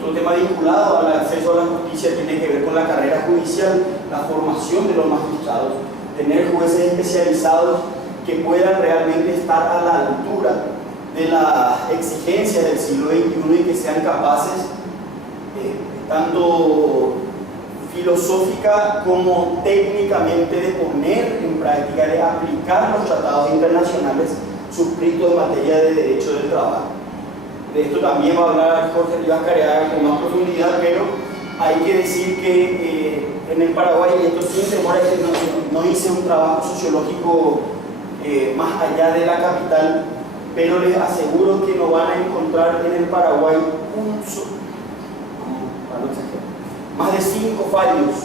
Otro tema vinculado al acceso a la justicia tiene que ver con la carrera judicial, la formación de los magistrados, tener jueces especializados que puedan realmente estar a la altura de las exigencias del siglo XXI y que sean capaces, tanto filosófica como técnicamente, de poner en práctica, de aplicar los tratados internacionales suscritos en materia de derecho del trabajo. De esto también va a hablar Jorge Rivas Careaga con más profundidad, pero hay que decir que en el Paraguay, y esto sin temor a que no hice un trabajo sociológico más allá de la capital, pero les aseguro que no van a encontrar en el Paraguay más de 5 fallos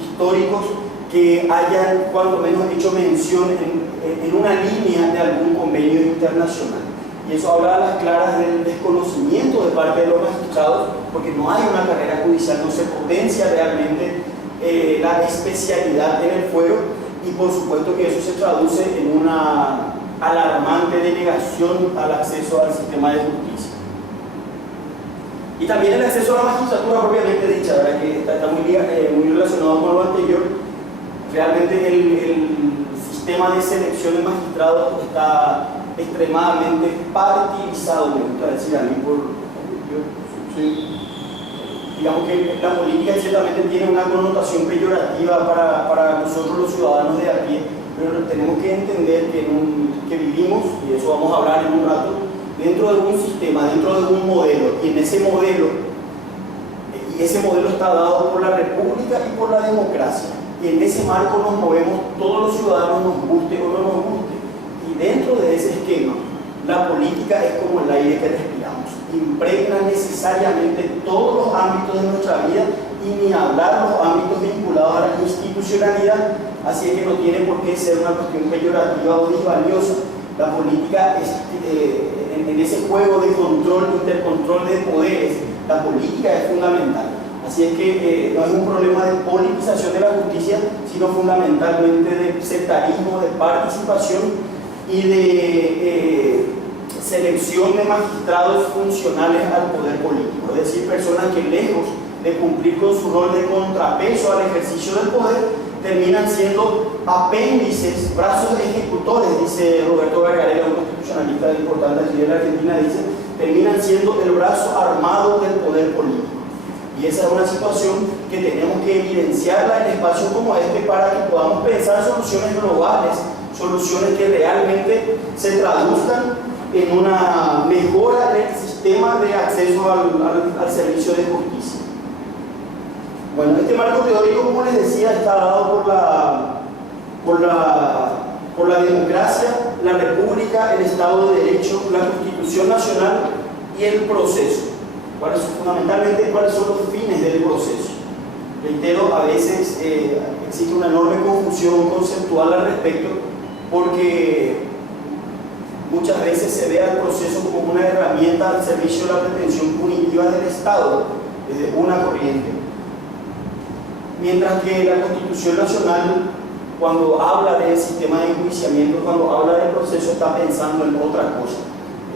históricos que hayan cuando menos hecho mención en una línea de algún convenio internacional. Y eso habla a las claras del desconocimiento de parte de los magistrados, porque no hay una carrera judicial, no se potencia realmente la especialidad en el fuero, y por supuesto que eso se traduce en una alarmante denegación al acceso al sistema de justicia. Y también el acceso a la magistratura propiamente dicha, ¿verdad? Que está muy relacionado con lo anterior. Realmente el sistema de selección de magistrados está extremadamente partidizado, me gusta decir a mí, digamos que la política ciertamente tiene una connotación peyorativa para nosotros los ciudadanos de a pie, pero tenemos que entender que vivimos, y eso vamos a hablar en un rato, dentro de un sistema, dentro de un modelo, y en ese modelo, ese modelo está dado por la República y por la democracia, y en ese marco nos movemos todos los ciudadanos, nos guste o no nos guste, y dentro de ese esquema, la política es como el aire que respiramos, impregna necesariamente todos los ámbitos de nuestra vida, y ni hablar los ámbitos vinculados a la institucionalidad, así es que no tiene por qué ser una cuestión peyorativa o disvaliosa. La política es, en ese juego de control, intercontrol de poderes, la política es fundamental. Así es que no es un problema de politización de la justicia, sino fundamentalmente de sectarismo, de participación y de selección de magistrados funcionales al poder político. Es decir, personas que lejos de cumplir con su rol de contrapeso al ejercicio del poder, terminan siendo apéndices, brazos ejecutores, dice Roberto Gargarella, un constitucionalista importante aquí de la Argentina, dice, terminan siendo el brazo armado del poder político. Y esa es una situación que tenemos que evidenciarla en espacios como este para que podamos pensar soluciones globales, soluciones que realmente se traduzcan en una mejora del sistema de acceso al servicio de justicia. Bueno, este marco teórico, como les decía, está dado por la democracia, la república, el Estado de Derecho, la Constitución Nacional y el proceso. Fundamentalmente, ¿cuáles son los fines del proceso? Reitero, a veces existe una enorme confusión conceptual al respecto, porque muchas veces se ve al proceso como una herramienta al servicio de la pretensión punitiva del Estado, desde una corriente. Mientras que la Constitución Nacional, cuando habla del sistema de enjuiciamiento, cuando habla del proceso, está pensando en otra cosa.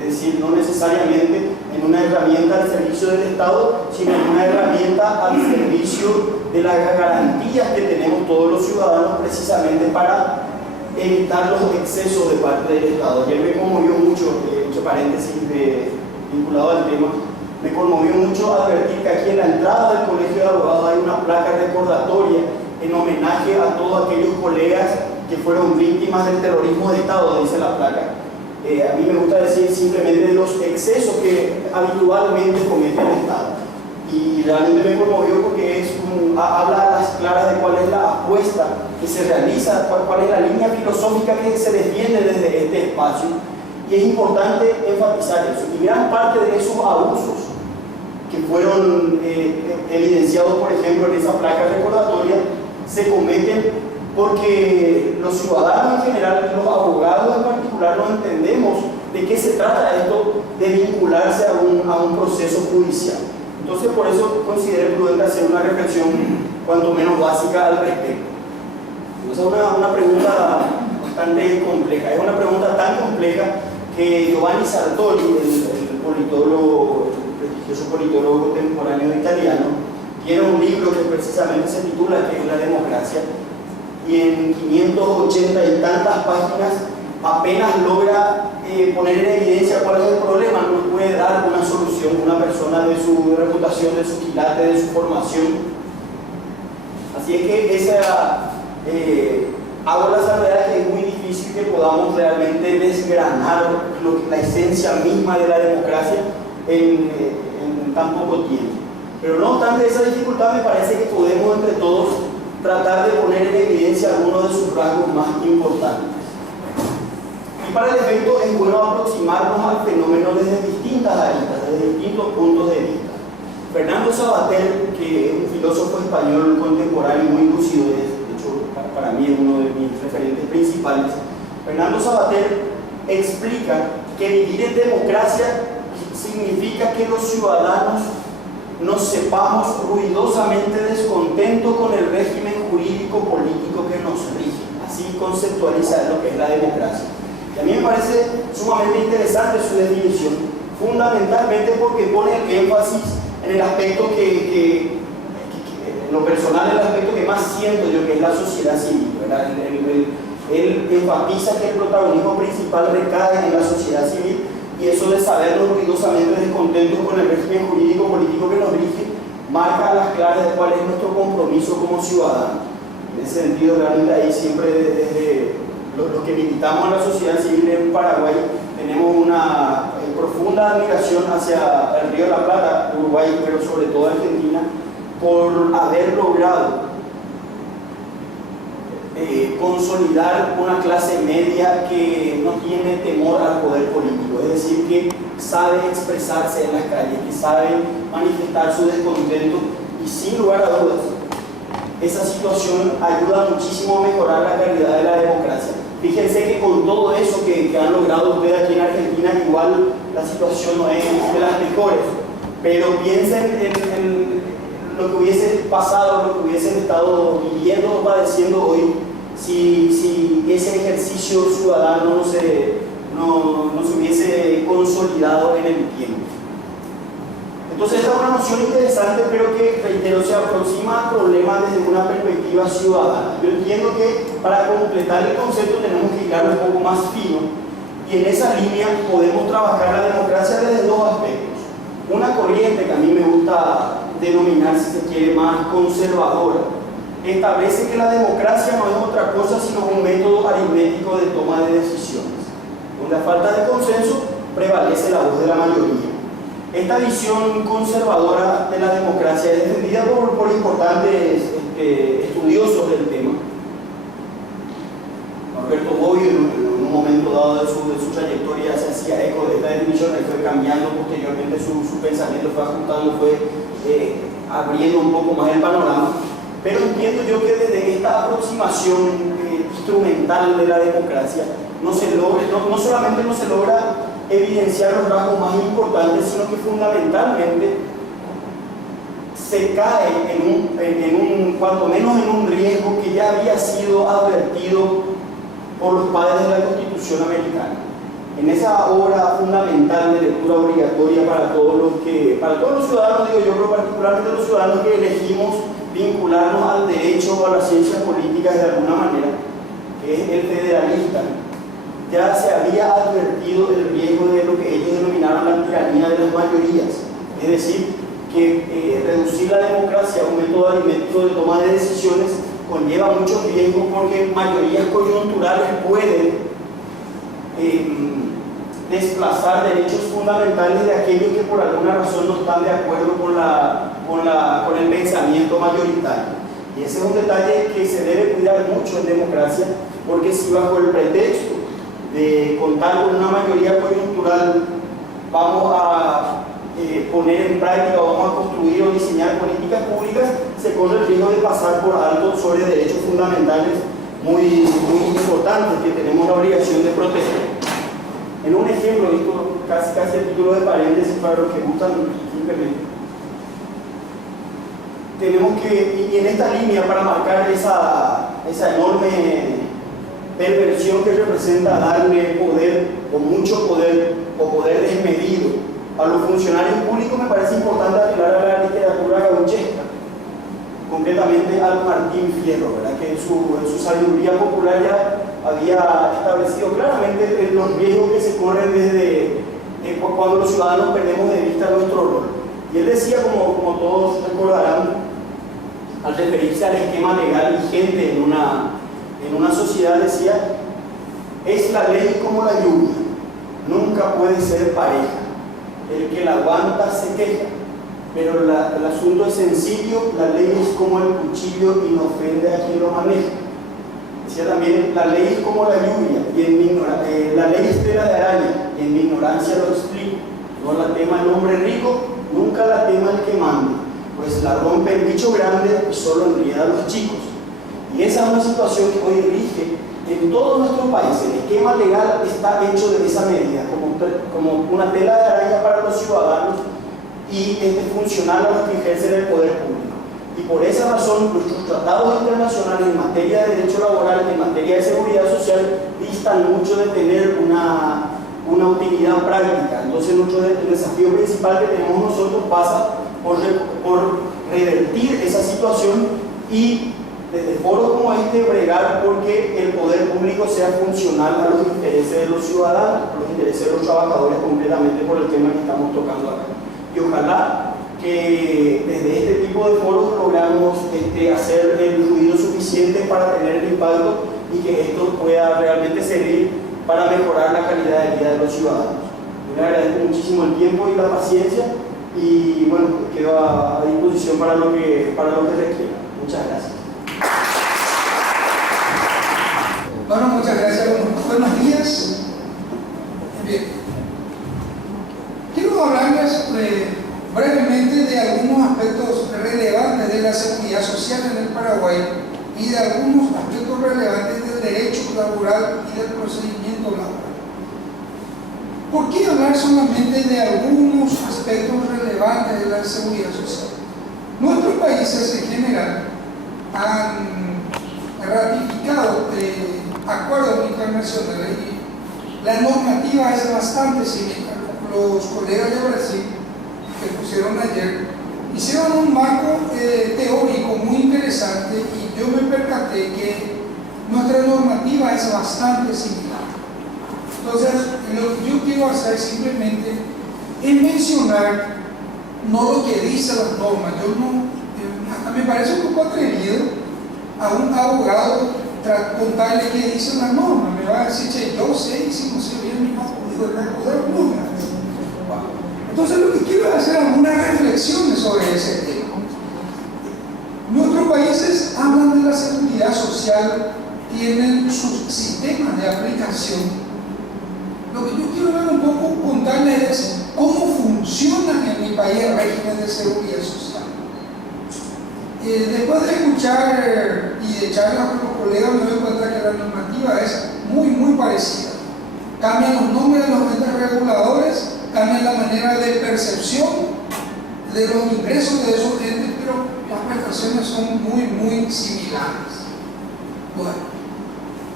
Es decir, no necesariamente en una herramienta al servicio del Estado, sino en una herramienta al servicio de las garantías que tenemos todos los ciudadanos, precisamente para evitar los excesos de parte del Estado. Ayer me conmovió mucho, entre paréntesis vinculado al tema, me conmovió mucho advertir que aquí en la entrada del Colegio de Abogados hay una placa recordatoria en homenaje a todos aquellos colegas que fueron víctimas del terrorismo de Estado, dice la placa. A mí me gusta decir simplemente de los excesos que habitualmente comete el Estado. Y realmente me conmovió porque habla a las claras de cuál es la apuesta que se realiza, cuál es la línea filosófica que se defiende desde este espacio. Y es importante enfatizar eso. Y gran parte de esos abusos que fueron evidenciados, por ejemplo, en esa placa recordatoria, se cometen porque los ciudadanos en general, los abogados en particular, no entendemos de qué se trata esto de vincularse a un proceso judicial. Entonces, por eso considero prudente hacer una reflexión cuanto menos básica al respecto. Esa es una pregunta bastante compleja. Es una pregunta tan compleja que Giovanni Sartori, el politólogo prestigioso politólogo contemporáneo italiano, tiene un libro que precisamente se titula ¿Qué es la democracia? Y en 580 y tantas páginas apenas logra poner en evidencia cuál es el problema, no puede dar una solución a una persona de su reputación, de su quilate, de su formación. Así es que hago la salvedad que es muy difícil que podamos realmente desgranar la esencia misma de la democracia en tan poco tiempo. Pero no obstante esa dificultad, me parece que podemos entre todos tratar de poner en evidencia algunos de sus rasgos más importantes. Y para el efecto es bueno aproximarnos al fenómeno desde distintas aristas, desde distintos puntos de vista. Fernando Savater, que es un filósofo español contemporáneo muy lúcido, de hecho para mí es uno de mis referentes principales, Fernando Savater explica que vivir en democracia significa que los ciudadanos nos sepamos ruidosamente descontentos con el régimen jurídico político que nos rige. Así conceptualiza lo que es la democracia. Y a mí me parece sumamente interesante su definición, fundamentalmente porque pone el énfasis en el aspecto en lo personal, el aspecto que más siento yo, que es la sociedad civil, ¿verdad? Él enfatiza que el protagonismo principal recae en la sociedad civil, y eso de sabernos ruidosamente descontentos con el régimen jurídico político que nos rige marca a las claras de cuál es nuestro compromiso como ciudadanos. En ese sentido, realmente ahí siempre desde los que militamos en la sociedad civil en Paraguay tenemos una profunda admiración hacia el Río de la Plata, Uruguay, pero sobre todo Argentina, por haber logrado consolidar una clase media que no tiene temor al poder político, es decir, que sabe expresarse en las calles, que sabe manifestar su descontento, y sin lugar a dudas esa situación ayuda muchísimo a mejorar la calidad de la democracia. Fíjense que con todo eso que han logrado ustedes aquí en Argentina, igual la situación no es de las mejores, pero piensen en lo que hubiese pasado, lo que hubiesen estado viviendo o padeciendo hoy si ese ejercicio ciudadano no se hubiese consolidado en el tiempo. Entonces esta es una noción interesante, pero que, reitero, se aproxima al problema desde una perspectiva ciudadana. Yo entiendo que para completar el concepto tenemos que hilar un poco más fino, y en esa línea podemos trabajar la democracia desde dos aspectos. Una corriente que a mí me gusta denominar, si se quiere, más conservadora, establece que la democracia no es otra cosa sino un método aritmético de toma de decisiones, donde a falta de consenso prevalece la voz de la mayoría. Esta visión conservadora de la democracia es defendida por importantes estudiosos del tema. Alberto Bobbio, en un momento dado de su trayectoria, se hacía eco de esta definición, y fue cambiando posteriormente su pensamiento, fue ajustando, fue abriendo un poco más el panorama. Pero entiendo yo que desde esta aproximación instrumental de la democracia no solamente no se logra evidenciar los rasgos más importantes, sino que fundamentalmente se cae cuanto menos en un riesgo que ya había sido advertido por los padres de la Constitución americana. En esa obra fundamental de lectura obligatoria para todos los ciudadanos, digo yo, pero particularmente los ciudadanos que elegimos vincularnos al derecho o a las ciencias políticas de alguna manera, que es el federalista, ya se había advertido el riesgo de lo que ellos denominaron la tiranía de las mayorías, es decir, que reducir la democracia a un método aritmético de toma de decisiones conlleva muchos riesgos, porque mayorías coyunturales pueden desplazar derechos fundamentales de aquellos que por alguna razón no están de acuerdo con el pensamiento mayoritario. Y ese es un detalle que se debe cuidar mucho en democracia, porque si bajo el pretexto de contar con una mayoría coyuntural vamos a poner en práctica, vamos a construir o diseñar políticas públicas, se corre el riesgo de pasar por alto sobre derechos fundamentales muy importantes que tenemos la obligación de proteger. En un ejemplo, esto casi a título de paréntesis para los que gustan simplemente, tenemos que, y en esta línea, para marcar esa enorme perversión que representa darle poder, o mucho poder, o poder desmedido a los funcionarios públicos, me parece importante apelar a la literatura gauchesca, concretamente al Martín Fierro, ¿verdad? Que en su sabiduría popular ya había establecido claramente los riesgos que se corren desde cuando los ciudadanos perdemos de vista nuestro rol. Y él decía, como todos recordarán, al referirse al esquema legal vigente en una sociedad, decía: es la ley como la lluvia, nunca puede ser pareja, el que la aguanta se queja, pero el asunto es sencillo, la ley es como el cuchillo y no ofende a quien lo maneja. Decía también: la ley es como la lluvia, y la ley es tela de araña, y en mi ignorancia lo explico, no la tema el hombre rico, nunca la tema el que manda, pues la rompe el bicho grande y solo enrieda a los chicos. Y esa es una situación que hoy rige en todo nuestro país. El esquema legal está hecho de esa medida, como una tela de araña para los ciudadanos y funcional a los que ejercen el poder público. Y por esa razón nuestros tratados internacionales en materia de derecho laboral, en materia de seguridad social, distan mucho de tener una utilidad práctica. Entonces el desafío principal que tenemos nosotros pasa por revertir esa situación y desde foros como este bregar porque el poder público sea funcional a los intereses de los ciudadanos, a los intereses de los trabajadores, concretamente por el tema que estamos tocando acá. Y ojalá que desde este tipo de foros logramos hacer el ruido suficiente para tener el impacto y que esto pueda realmente servir para mejorar la calidad de vida de los ciudadanos. Yo le agradezco muchísimo el tiempo y la paciencia y bueno, quedo a disposición para lo que requiera. Muchas gracias. Bueno, muchas gracias. Buenos días. Bien. Quiero hablarles brevemente de algunos aspectos relevantes de la seguridad social en el Paraguay y de algunos aspectos relevantes del derecho laboral y del procedimiento laboral. ¿Por qué hablar solamente de algunos aspectos relevantes de la seguridad social? Nuestros países en general han ratificado acuerdos internacionales y la normativa es bastante similar. Los colegas de Brasil que pusieron ayer hicieron un marco teórico muy interesante y yo me percaté que nuestra normativa es bastante similar. Entonces, lo que yo quiero hacer simplemente es mencionar no lo que dicen las normas. Yo hasta me parece un poco atrevido a un abogado contarle qué dice una norma. Me va a decir: che, yo sé, y si no sé bien, no puedo recordar nunca. Entonces, lo que quiero es hacer algunas reflexiones sobre ese tema. Nuestros países hablan de la seguridad social, tienen sus sistemas de aplicación. Lo que yo quiero ver un poco, contarles es cómo funciona en mi país el régimen de seguridad social. Después de escuchar y de charlas con los colegas, me doy cuenta que la normativa es muy parecida. Cambian los nombres de los entes reguladores, cambian la manera de percepción de los ingresos de esos entes, pero las prestaciones son muy similares. Bueno,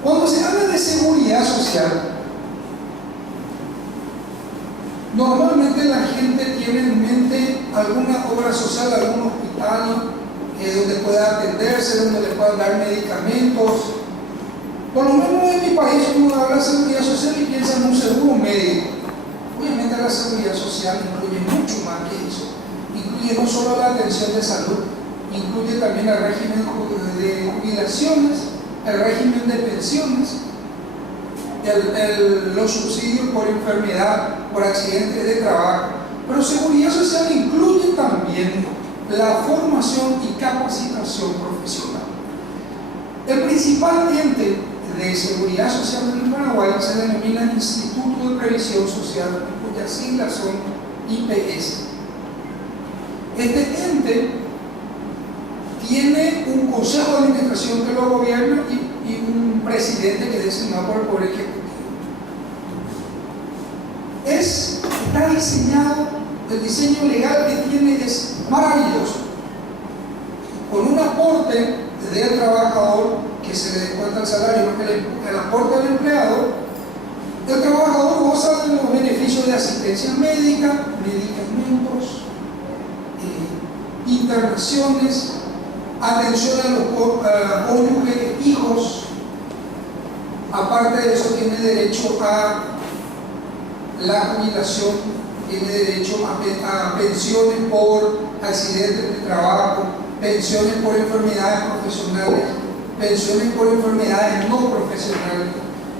cuando se habla de seguridad social, normalmente la gente tiene en mente alguna obra social, algún hospital donde pueda atenderse, donde le puedan dar medicamentos. Por lo menos en mi país uno habla de seguridad social y piensa en un seguro médico. Obviamente la seguridad social incluye mucho más que eso. Incluye no solo la atención de salud, incluye también el régimen de jubilaciones, el régimen de pensiones, los subsidios por enfermedad, por accidentes de trabajo. Pero seguridad social incluye también la formación y capacitación profesional. El principal ente de seguridad social en Paraguay se denomina Instituto de Previsión Social, cuyas siglas son IPS. Este ente tiene un consejo de administración que lo gobierna y un presidente que es designado por el Poder Ejecutivo. Está diseñado, el diseño legal que tiene es maravilloso, con un aporte del trabajador que se le descuenta el salario, el aporte del empleador, El trabajador goza de los beneficios de asistencia médica, medicamentos, internaciones, atención a los cónyuges, hijos. Aparte de eso, tiene derecho a la jubilación, tiene derecho a pensiones por accidentes de trabajo, pensiones por enfermedades profesionales, pensiones por enfermedades no profesionales.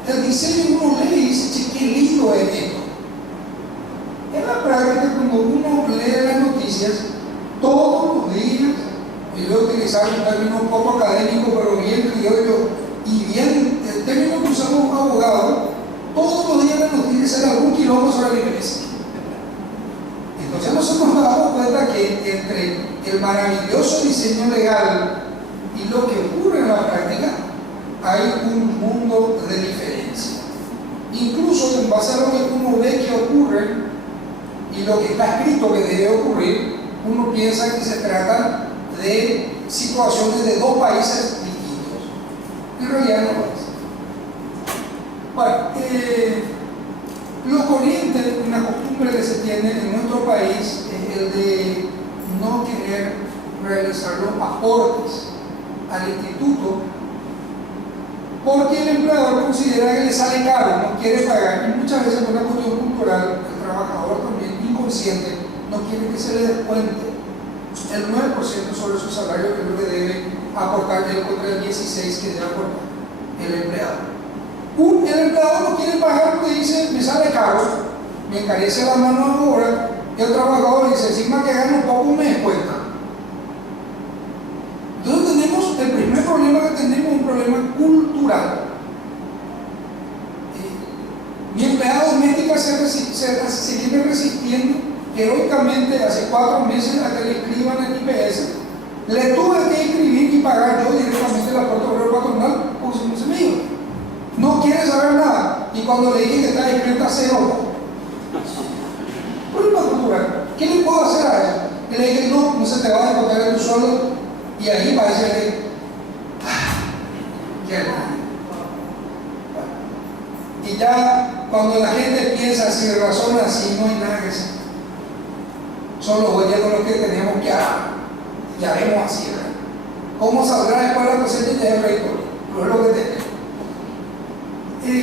El diseño uno lee y dice, che, qué lindo es esto. En la práctica, cuando uno lee las noticias, todos los días, y voy a utilizar un término un poco académico, pero bien criollo, y bien, el término que usamos abogados, todos los días las noticias sale algún kilómetro sobre la iglesia. Entonces nosotros nos damos cuenta que entre el maravilloso diseño legal y lo que ocurre en la práctica, hay un mundo de diferencia. Incluso en base a lo que uno ve que ocurre y lo que está escrito que debe ocurrir, uno piensa que se trata de situaciones de dos países distintos. En realidad no lo es. Bueno, lo corriente, una costumbre que se tiene en nuestro país es el de no querer realizar los aportes al instituto porque el empleador considera que le sale caro, no quiere pagar, y muchas veces por una cuestión cultural, el trabajador también inconsciente no quiere que se le descuente el 9% sobre su salario, que es lo que debe aportar él contra el 16% que debe aportar el empleado. El empleador no quiere pagar porque dice, me sale caro, me encarece la mano de obra, y el trabajador dice, encima que gano poco me descuenta. Entonces tenemos, el primer problema que tenemos es un problema cultural. Mi empleada doméstica se viene resistiendo heroicamente hace 4 meses a que le inscriban en IPS. Le tuve que inscribir y pagar yo directamente el aporte obrero patronal porque si no se me iba. No quiere saber nada. Y cuando le dije que está inscrita, se enojó. Problema cultural. ¿Qué le puedo hacer a eso? Y le dije, no se te va a descontar en tu sueldo. Y ahí parece que y ya cuando la gente piensa así, razona así, no hay nada que hacer. Son los gobiernos los que tenemos que haremos así, ¿verdad? ¿Cómo saldrá después la cosecha? Ya es recto, pero es lo que tenemos.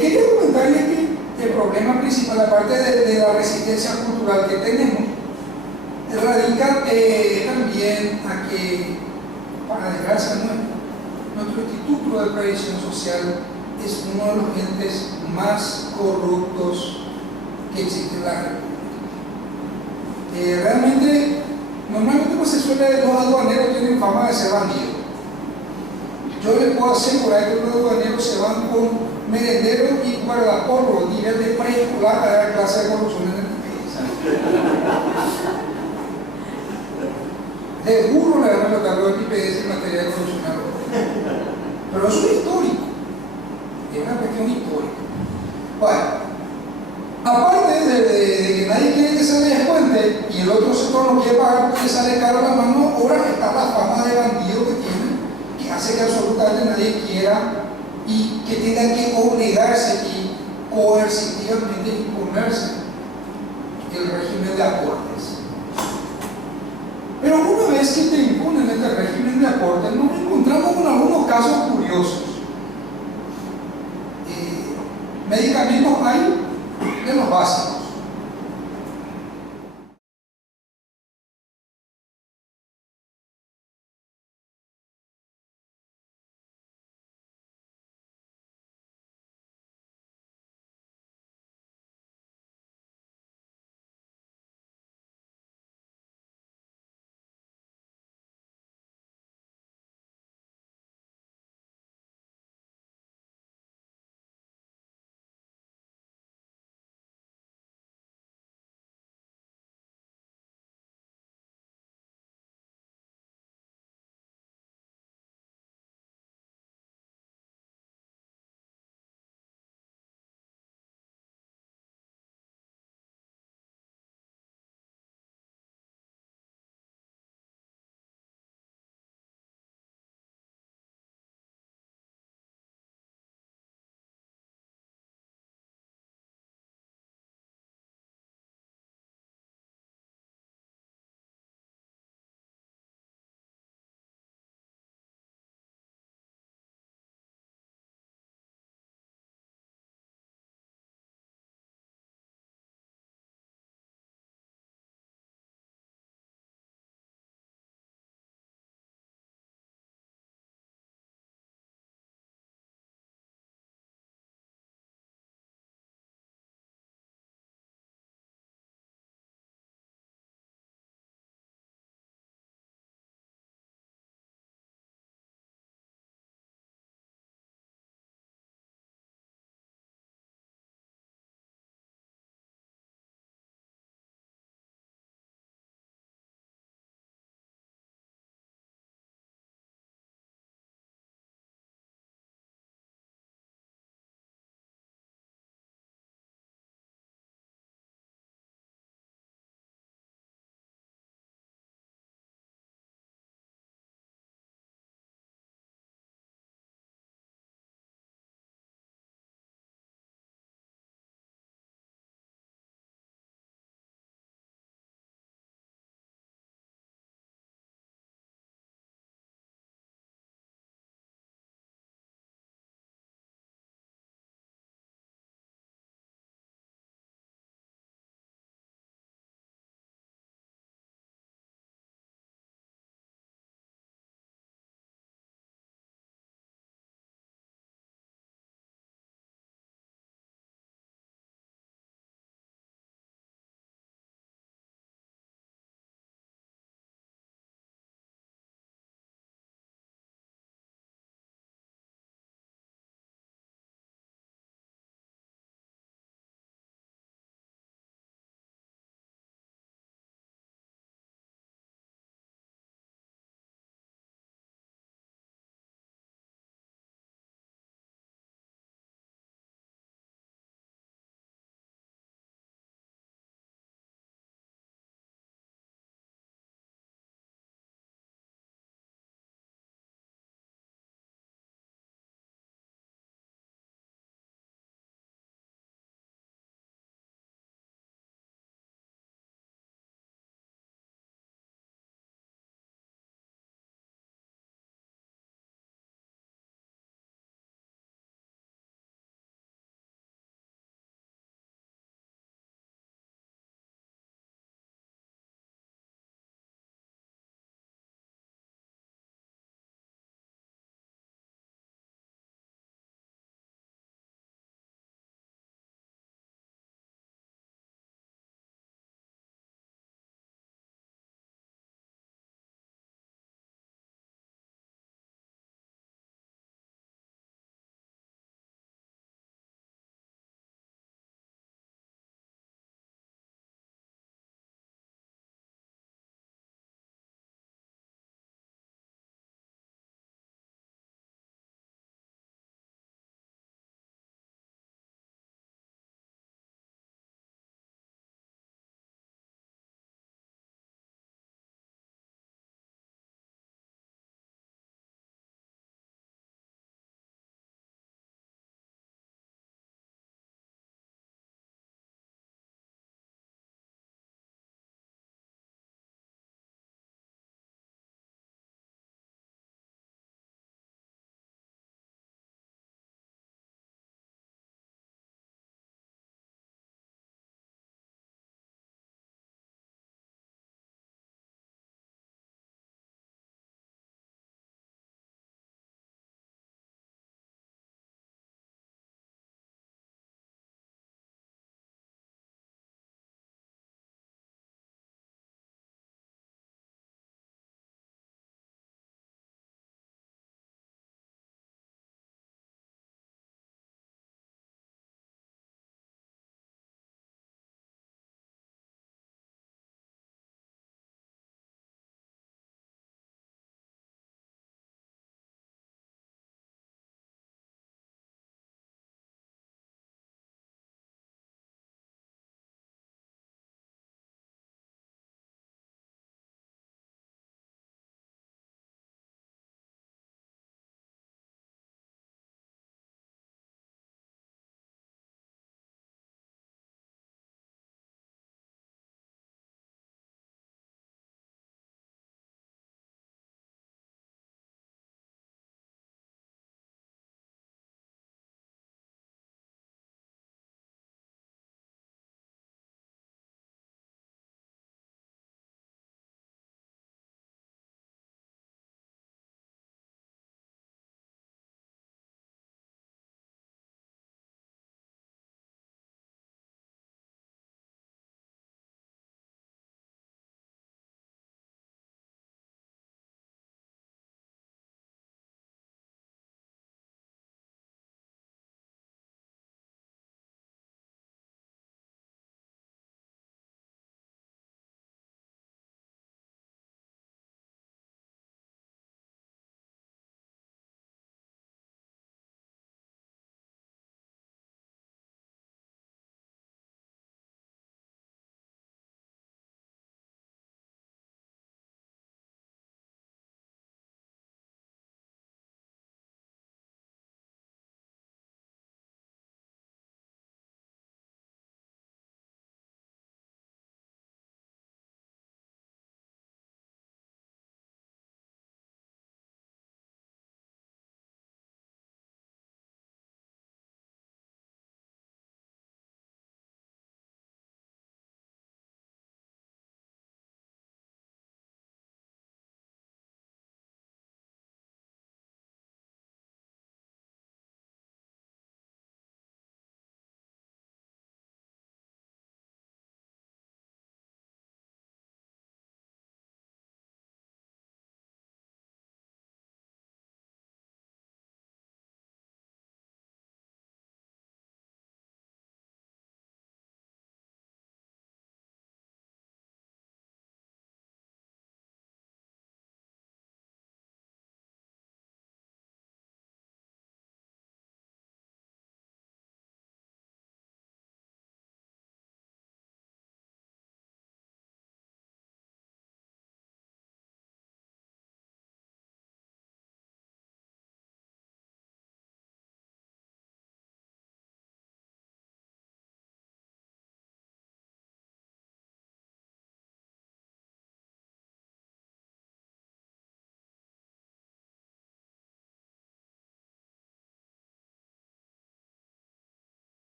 Quería comentarles que el problema principal, aparte de la resistencia cultural que tenemos, radica también a que, para desgracia nuestro Instituto de Previsión Social es uno de los entes más corruptos que existe en la República. Realmente, normalmente pues se suele, los aduaneros tienen fama de ser bandidos. Yo les puedo asegurar que los aduaneros se van con merenderos y guardaporro, nivel de preescolar a dar clase de corrupción en el país. De burro le dan los cargos del IPS en materia de corrupción. Pero eso es histórico. Es una cuestión histórica. Bueno, aparte de que nadie quiere que se le descuente y el otro sector no quiere pagar porque le sale caro la mano, ahora está la fama de bandido que tienen, que hace que absolutamente nadie quiera y que tenga que obligarse y coercitivamente imponerse el régimen de aportes. Pero una vez que te imponen este régimen de aportes, nos encontramos con algunos casos curiosos. Medicamentos hay de los básicos.